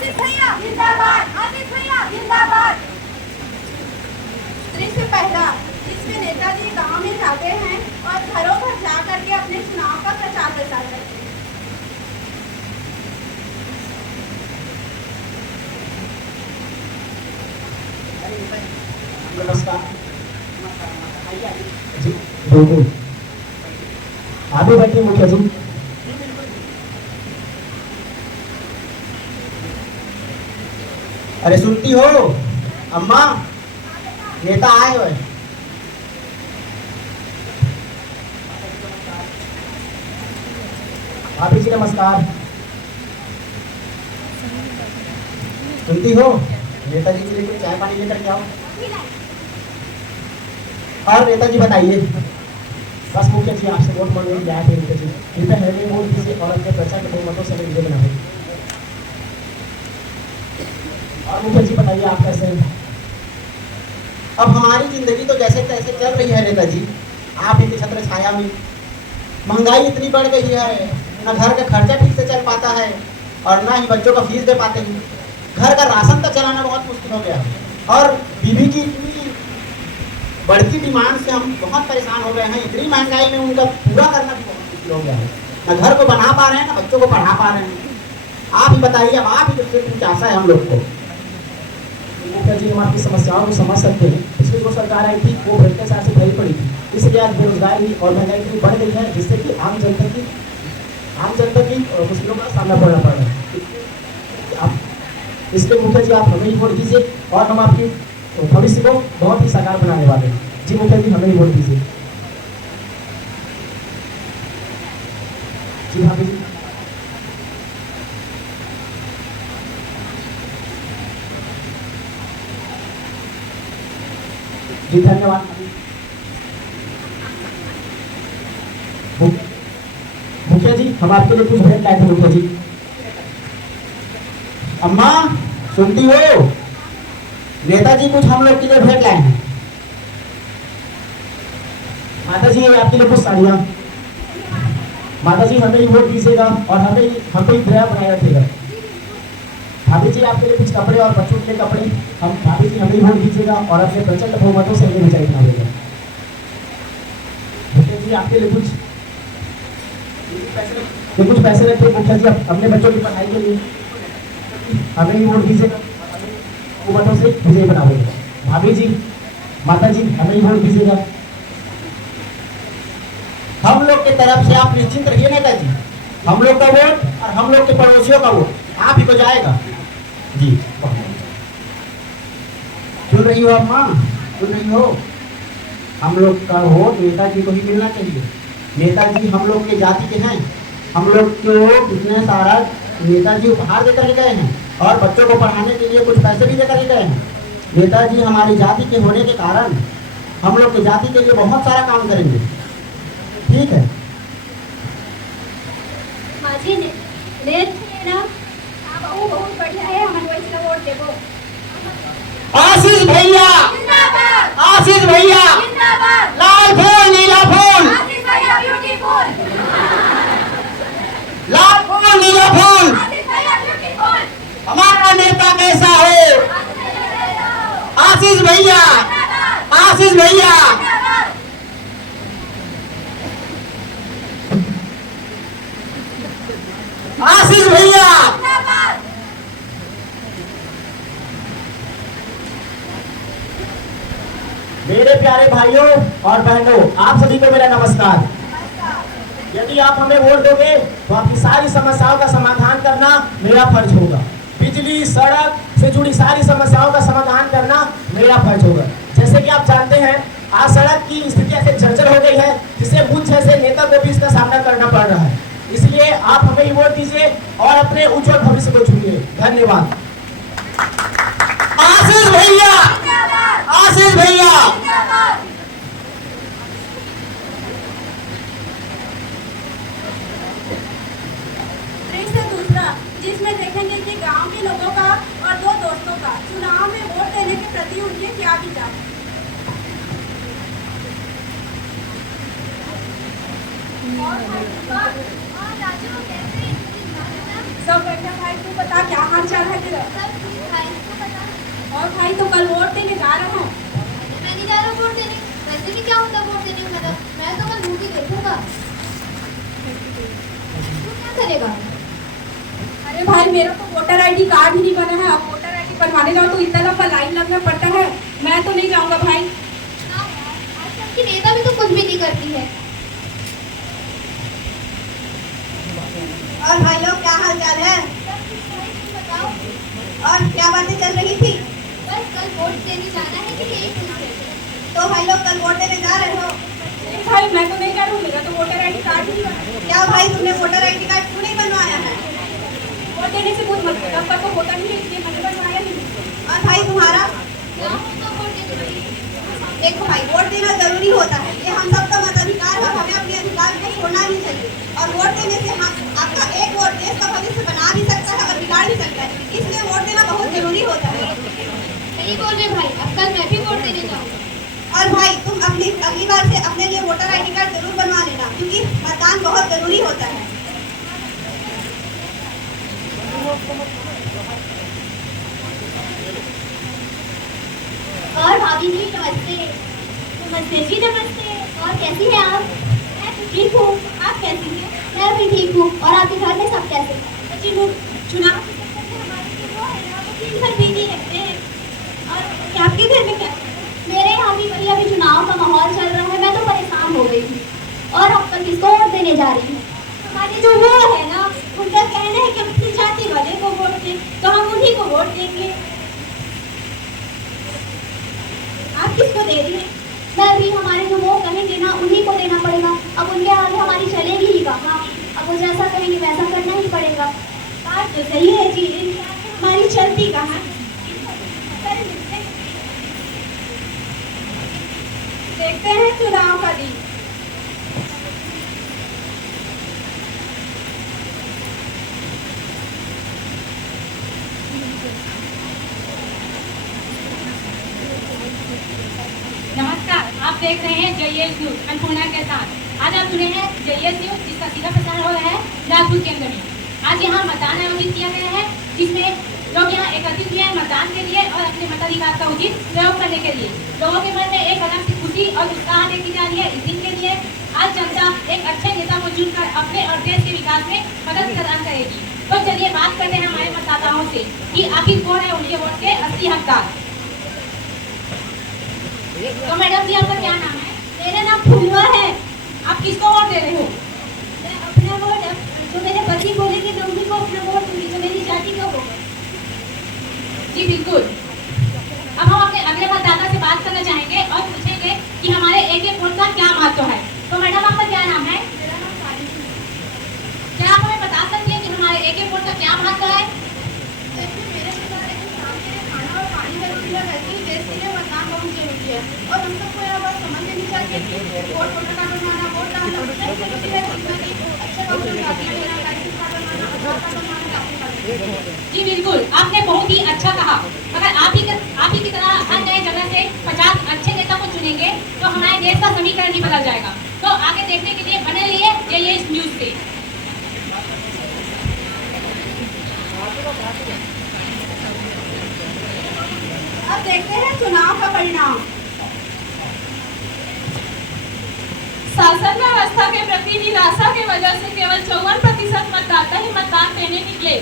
आसिफ भैया जिंदाबाद, आसिफ भैया जिंदाबाद। दृश्य पहला, जिसमें नेताजी गांव में जाते हैं और घरों घर जा करके अपने चुनाव का प्रचार प्रसार करते हैं। नमस्कार जी, बिल्कुल आगे बैठिए मुखिया जी। अरे सुनती हो अम्मा, नेता आए हुए। भाभी जी नमस्कार। सुनती हो, नेताजी के लिए कुछ चाय पानी लेकर के आओ। और नेताजी बताइए। बस मुखिया जी आपसे वोट मांगने के लिए आए थे। मुखिया जी कृपया हमें वोट दीजिए और अपने प्रचार के बहुमतों से विजय बनाइए। और मुखिया जी बताइए आप कैसे हैं? अब हमारी जिंदगी तो जैसे तैसे चल रही है नेताजी, आप इनकी छत्र छाया में। महंगाई इतनी बढ़ गई है, ना घर का खर्चा ठीक से चल पाता है और ना ही बच्चों का फीस दे पाते हैं। घर का राशन तक चलाना बहुत मुश्किल हो गया है और बीवी की इतनी बढ़ती डिमांड से हम बहुत परेशान हो गए हैं। इतनी महंगाई में उनका पूरा करना भी बहुत मुश्किल हो गया है। ना घर को बना पा रहे हैं, ना बच्चों को पढ़ा पा रहे हैं। आप ही बताइए, अब आप ही कुछ आशा है हम लोग को। मुखिया जी हम आपकी समस्याओं को समझ सकते हैं। पिछली जो सरकार आई थी वो भ्रष्टाचार से भरी पड़ी थी, इसलिए आज बेरोजगारी और महंगाई इतनी बढ़ गई है जिससे कि आम जनता की मुश्किलों का सामना करना पड़ रहा है। इसलिए मुखिया जी आप हमें ही वोट दीजिए और हम आपकी भविष्य को बहुत ही साकार बनाने वाले हैं। जी मुखिया जी हमें ही वोट दीजिए। जी भाभी जी। जी धन्यवाद। मुखिया जी हम आपके लिए कुछ भेंट लाए थे। मुखिया जी अम्मा सुनती हो, नेताजी कुछ हम लोग के लिए भेंट लाए हैं। माता जी आपके लिए कुछ साड़ियाँ। माता जी हमें ही वोट दीजिएगा और हमें ही दया बनाए रखिएगा। भाभी जी आपके लिए कुछ कपड़े और बच्चों के लिए कपड़े। हम भाभी जी हमें ही वोट दीजिएगा और अपने प्रचंड बहुमतों से हमें विजयी बनाइएगा। मुखिया जी आपके लिए कुछ पैसे रखिए। मुखिया जी अपने बच्चों की पढ़ाई के लिए हमें ही वोट दीजिएगा, बहुमतों से विजयी बनाइएगा। भाभी जी माता जी हमें ही वोट दीजिएगा। हम लोग की तरफ से आप निश्चिंत रहिए नेताजी, हम लोग का वोट और हम लोग के पड़ोसियों का वोट आप ही को जाएगा। जी सुन रही हो अम्मा, सुन रही हो? हम लोग का वोट नेताजी को ही मिलना चाहिए। नेताजी हम लोग के जाति के हैं। हम लोग को कितने सारा नेताजी उपहार देकर के गए हैं और बच्चों को पढ़ाने के लिए कुछ पैसे भी देकर के गए हैं। नेताजी हमारी जाति के होने के कारण हम लोग की जाति के लिए बहुत सारा काम करेंगे। ठीक है माँ जी ने ना बहुत बढ़िया है, हम वोट देबो। आशीष भैया जिंदाबाद, आशीष भैया जिंदाबाद, लाल फूल नीला फूल, आशीष भैया ब्यूटीफुल, लाल फूल नीला फूल। आशीष भैया ब्यूटीफुल। हमारा नेता कैसा हो? आशीष भैया, आशीष भैया। आशीष भैया। मेरे प्यारे भाइयों और बहनों, आप सभी को मेरा नमस्कार। यदि आप हमें वोट दोगे तो आपकी सारी समस्याओं का समाधान करना मेरा फर्ज होगा। बिजली सड़क से जुड़ी सारी समस्याओं का समाधान करना मेरा फर्ज होगा। जैसे कि आप जानते हैं आज सड़क की स्थिति ऐसे जर्जर हो गई है जिससे मुझ जैसे नेता को भी इसका सामना करना पड़ रहा है। इसलिए आप हमें ही वोट दीजिए और अपने उज्जवल भविष्य को चुनिए। धन्यवाद। आशीष भैया, आशीष भैया। दृश्य दूसरा, जिसमें देखेंगे कि गांव के लोगों का और दो दोस्तों का चुनाव में वोट देने के प्रति उनके क्या विचार हैं। सब बैठा भाई, तू बता क्या हाल चाल है तेरा? और भाई तो कल वोट देने जा रहा हूँ। मैं नहीं जा रहा वोट देने। वैसे भी क्या होता है वोट देने का मतलब? मैं तो कल मूवी देखूंगा। तू क्या करेगा? अरे भाई मेरा तो वोटर आईडी कार्ड ही नहीं बना है। अब वोटर आईडी बनवाने जाओ तो इतना लंबा लाइन लगना पड़ता है। मैं तो नहीं जाऊंगा भाई। हाँ यार, आजकल की नेता भी तो कुछ भी नहीं करती है। और भाई लोग क्या हाल चाल है? तुम बताओ। और क्या बातें चल रही थी? बस कल वोट देने जाना है कि यही पूछ रहे थे। तो भाई लोग कल वोट देने जा रहे हो? नहीं भाई मैं तो नहीं जा रहा हूँ। मेरा तो वोटर आईडी कार्ड ही नहीं बना है। क्या भाई तुमने वोटर आईडी कार्ड क्यों नहीं बनवाया है? वोट देने से कुछ मतलब अब तक तो वोटर नहीं है, इसलिए मैंने बनवाया नहीं। और भाई तुम्हारा? क्या होगा वोट देने में? देखो भाई, वोट देना जरूरी होता है। ये हम सबका मताधिकार है। हमें अपने अधिकार को छोड़ना नहीं चाहिए। और वोट देने से हम आपका एक वोट देश का भविष्य बना भी सकता है और बिगाड़ भी सकता है। इसलिए वोट देना बहुत जरूरी होता है। सही बोल रहे भाई, अब कल मैं भी वोट देने जाऊंगा। और भाई तुम अगली बार से अपने लिए वोटर आईडी कार्ड जरूर बनवा लेना, क्योंकि मतदान बहुत जरूरी होता है। और भाभी जी नमस्ते। नमस्ते जी नमस्ते। और कैसी हैं आप? मैं तो ठीक हूँ। आप कैसी हैं? मैं भी ठीक हूँ। और आपके घर में सब कैसे हैं? जी वो चुनाव के चक्कर में हमारे जो वो है ना, वो दिन भर बिजी रहते हैं। और आपके घर में क्या? मेरे यहाँ भी वही अभी चुनाव का माहौल चल रहा है। मैं तो परेशान हो गई हूँ। और अब तक किसको वोट देने जा रही हूँ? हमारे जो वो है ना, उनका कहना है कि अपनी जाति वाले को वोट दें, तो हम उन्हीं को वोट देंगे। आप किसको दे रही हैं? मैं भी हमारे जो वो कहेंगे ना उन्हीं को देना पड़ेगा। अब उनके आगे हमारी चलेगी ही कहाँ? अब वो जैसा कहेंगे वैसा करना ही पड़ेगा। बात तो सही है जी, इनके आगे हमारी चलती कहाँ? देखते हैं चुनाव का दिन। नमस्कार, आप देख रहे हैं JS न्यूज अन्नपूर्णा के साथ। आज आप सुने हैं JS न्यूज, जिसका सीधा प्रसारण हो रहा है नागपुर केंद्र में। आज यहाँ मतदान आयोजित किया गया है, जिसमें लोग यहाँ एकत्रित हुए हैं मतदान के लिए और अपने मताधिकार का उचित प्रयोग करने के लिए। लोगों के मन में एक अलग सी खुशी और उत्साह देखी जा रही है इस दिन के लिए। आज जनता एक अच्छे नेता को चुनकर अपने और देश के विकास में मदद प्रदान करेगी। तो चलिए बात करते हैं हमारे मतदाताओं से कि आखिर कौन है उनके वोट के असली हकदार। तो मैडम जी, आपका क्या नाम है? मेरा नाम फुलवा है। आप किसको वोट दे रहे हो? मैं अपना वोट जो मेरे पति बोलेंगे मैं उन्हीं को अपना वोट दूंगी, जो मेरी जाति का होगा। जी बिल्कुल। अब हम अपने अगले मतदाता से बात करना चाहेंगे और पूछेंगे कि हमारे एक वोट का क्या महत्व है। तो मैडम, आपका क्या नाम है? मेरा नाम सारी है। क्या आप हमें बता सकती हैं कि हमारे एक वोट का क्या महत्व है? जैसे मेरे पिता ने इंसान के लिए खाना और पानी जरूरी है, वैसे ही देश के लिए मतदान बहुत जरूरी है। और हम सबको यह बात समझ लेनी चाहिए कि वोटर कार्ड बनवाना, वोट डालना उतना ही जरूरी है जितना कि अच्छे काम को जाती देना, लाइसेंस कार्ड बनवाना, आधार कार्ड बनवाना काफी है। जी बिल्कुल, आपने बहुत ही अच्छा कहा। अगर आप ही की तरह हर नए जगह से 50 अच्छे नेता को चुनेंगे तो हमारे देश का समीकरण ही बदल जाएगा। तो आगे देखने के लिए बने रहिए JS न्यूज से। अब देखते हैं चुनाव का परिणाम। शासन व्यवस्था के प्रति निराशा की वजह से केवल 54% मतदाता ही मतदान देने निकले।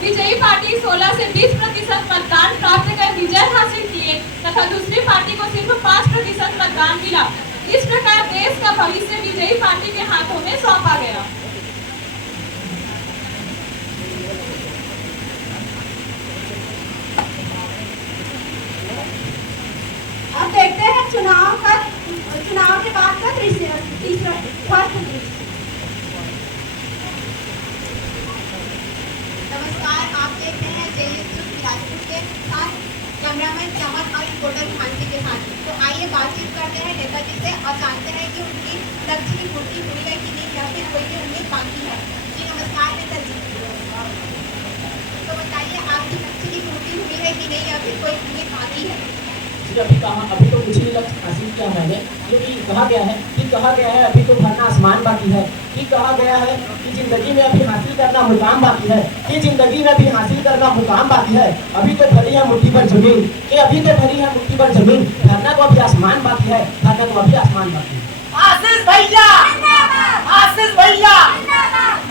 विजयी पार्टी 16 से 20% मतदान प्राप्त कर विजय हासिल किए तथा दूसरी पार्टी को सिर्फ 5% मतदान मिला। इस प्रकार देश का भविष्य विजयी पार्टी के हाथों में सौंपा गया। अब देखते हैं चुनाव के बाद का तीसरा फर्स्ट दृश्य। नमस्कार, आप देख रहे हैं JS न्यूज बिलासपुर के साथ कैमरामैन चाहत और रिपोर्टर मानसी के साथ। तो आइए बातचीत करते हैं नेताजी से और जानते हैं कि उनकी लक्ष्य की पूर्ति हुई है कि नहीं, या फिर कोई भी उम्मीद बाकी है। जी नमस्कार नेताजी। तो बताइए, आपकी लक्ष्य की पूर्ति हुई है कि नहीं, या फिर कोई उम्मीद बाकी है? जी अभी तो कुछ ही लक्ष्य हासिल किया मैंने, क्योंकि कहा गया है अभी तो भरना आसमान बाकी है, कि कहा गया है कि जिंदगी में अभी हासिल करना मुकाम बाकी है, कि जिंदगी में अभी हासिल करना मुकाम बाकी है। अभी तो भरी है मुट्ठी पर जमीन, कि अभी तो भरी है मुट्ठी पर जमीन, भरना तो अभी आसमान बाकी है, भरना तो अभी आसमान बाकी है। आशीष भैया, आशीष भैया।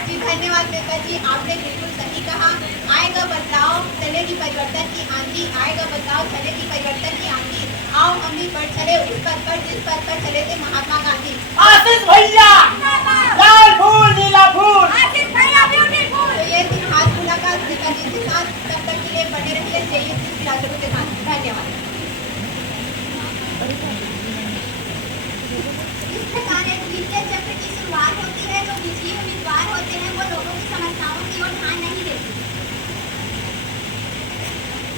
जी धन्यवाद नेताजी, आपने बिल्कुल सही कहा। आएगा बदलाव, चलेगी परिवर्तन की आंधी, आएगा बदलाव, चलेगी परिवर्तन की आंधी। आओ हम भी बढ़ चले उस पद पर जिस पद पर चले थे महात्मा गांधी। आशीष भैया, लाल फूल नीला फूल। आशीष भैया ब्यूटीफुल। तो ये थी खास मुलाकात नेताजी के साथ। तब तक के लिए बने रहिए JSU विरासतों के साथ। धन्यवाद। इस प्रकार एक वित्तीय चक्र की शुरुआत होती है। जो बिजली उम्मीदवार होते हैं वो लोगों की समस्याओं की ओर ध्यान नहीं देते।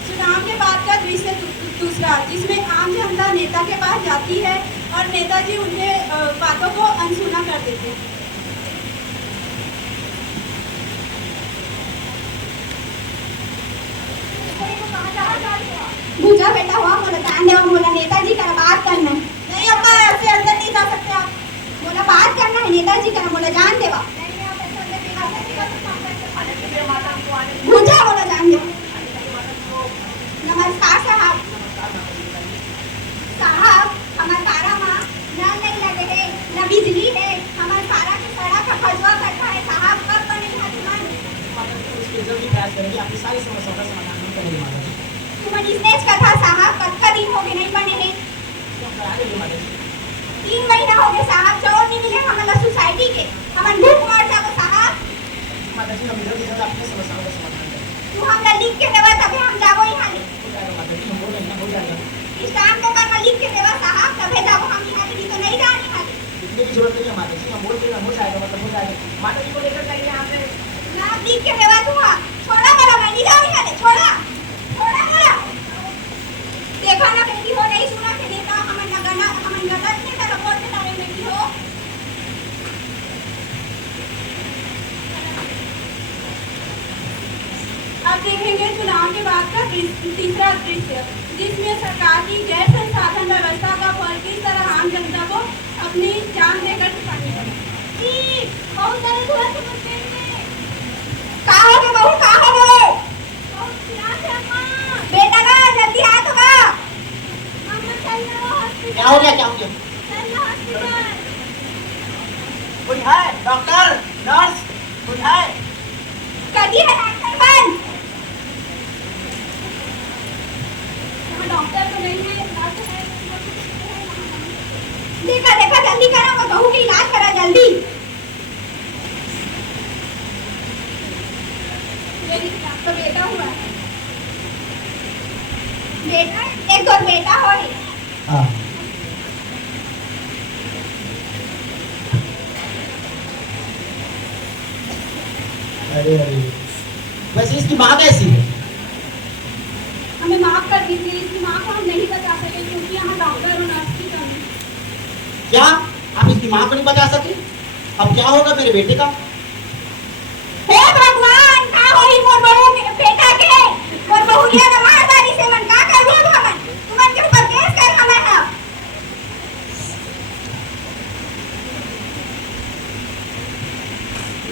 चुनाव के बाद का दृश्य दूसरा, जिसमें आम जनता नेता के पास जाती है और नेताजी उनके बातों को अनसुना कर देते हैं। भूजा बेटा हुआ बोला ध्यान देवा, बोला नेताजी का बात करना है। नहीं अम्मा, ऐसे अंदर नहीं जा सकते आप। बोला बात करना है नेताजी का, बोला जान देवा। भूजा बोला जान देवा। नमस्कार साहब। साहब हमारे पारा में नल नहीं लगे है, न बिजली है, हमारे पारा की सड़क का फजवा बैठा है। साहब कब बनेगा तुम्हारे? जल्दी प्रयास करेंगे, आपकी सारी समस्याओं का समाधान हम करेंगे माता जी। तुम्हारी स्टेज का था साहब, कब का दिन हो गए नहीं बने हैं? क्या करा रही है माता जी? 3 महीना हो गए साहब, चोर नहीं मिले हमारा सोसाइटी के, हम भूख मर जाओ साहब। माता जी हम इधर अपनी समस्याओं का समाधान करेंगे। तू हमरा लिख के देवा तभी हम जाबो यहाँ ले। हो जाएगा माता जी, हम बोल रहे हैं हो जाएगा। इस टाइम को कर लिख के देवा साहब तभी जाबो हम यहाँ ले, तो नहीं जाने वाले। इतनी की जरूरत नहीं है माता जी, हम बोल रहे हैं हो जाएगा, मतलब हो जाएगा। माता जी को लेकर जाइए यहाँ पे। ना लिख के देवा तू, छोड़ा मेरा, मैं नहीं जाऊँ यहाँ ले, छोड़ा छोड़ा मेरा। देखा ना बेटी हो, नहीं सुना के नेता हमारे नगना हमारे नगर के तरफ वोट के बारे में की हो। अब देखेंगे चुनाव के बाद का तीसरा दृश्य, जिसमें सरकार की गैर संसाधन व्यवस्था का फल किस तरह आम जनता को अपनी जान देकर चुकानी पड़ी। बहुत दर्द हुआ तुम पेट में। कहाँ हो गए बहू, कहाँ हो गए? बहुत प्यास है अम्मा। बेटा का जल्दी आ तो का। अम्मा चलो हॉस्पिटल। क्या हो गया, क्या हो गया? चलो हॉस्पिटल। कोई है डॉक्टर, नर्स, कोई है? कभी है डॉक्टर बन। डॉक्टर तो नहीं है, नर्स है। देखा देखा जल्दी करो, वो बहू की इलाज करा जल्दी। मेरी आपका बेटा हुआ है। बेटा एक और बेटा हो। हाँ। अरे अरे, वैसे इसकी माँ कैसी है? हमें माफ कर दीजिए, इसकी माँ को हम नहीं बचा सके क्योंकि यहाँ डॉक्टर और नर्स की कमी है। क्या आप इसकी माँ को नहीं बचा सके? अब क्या होगा मेरे बेटे का? हे भगवान, का होई मोर बहू के बेटा के, मोर बहू के ना मारदारी से मन का कर दो हमन, तुमन के ऊपर केस कर हमें है।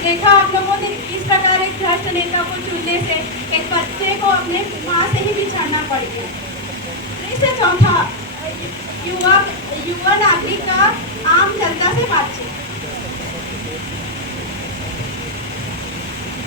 देखा आप लोगों ने किस प्रकार एक भ्रष्ट नेता को चुनने से एक बच्चे को अपने माँ से ही बिछड़ना पड़ गया। दृश्य चौथा, युवा नागरिक का आम जनता से बातचीत।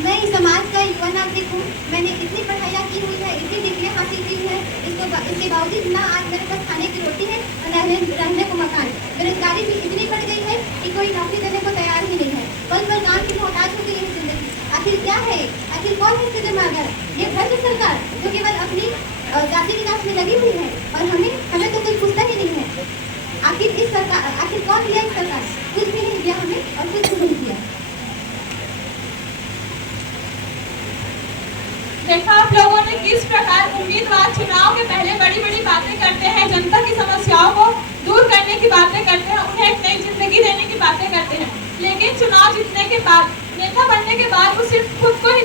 मैं इस समाज का युवा नागरिक हूँ। मैंने इतनी पढ़ाइयाँ की हुई है, इतनी डिग्रियाँ हासिल की है, इसके बावजूद ना आज मेरे पास खाने की रोटी है और रहने को मकान। बेरोजगारी भी इतनी बढ़ गई है कि कोई नौकरी देने को तैयार ही नहीं है। पल पल काम की मोहताज हो गई है जिंदगी। आखिर क्या है, आखिर कौन है इसके दिमाग? ये भ्रष्ट सरकार जो केवल अपनी जाति विकास में लगी हुई है और हमें तो कोई पूछता ही नहीं है। आखिर कौन दिया इस सरकार? कुछ भी नहीं दिया हमें और कुछ भी नहीं दिया। देखा आप लोगों ने किस प्रकार उम्मीदवार चुनाव के पहले बड़ी बड़ी बातें करते हैं, जनता की समस्याओं को दूर करने की बातें करते हैं, उन्हें एक नई जिंदगी देने की बातें करते हैं, लेकिन चुनाव जीतने के बाद, नेता बनने के बाद वो सिर्फ खुद को ही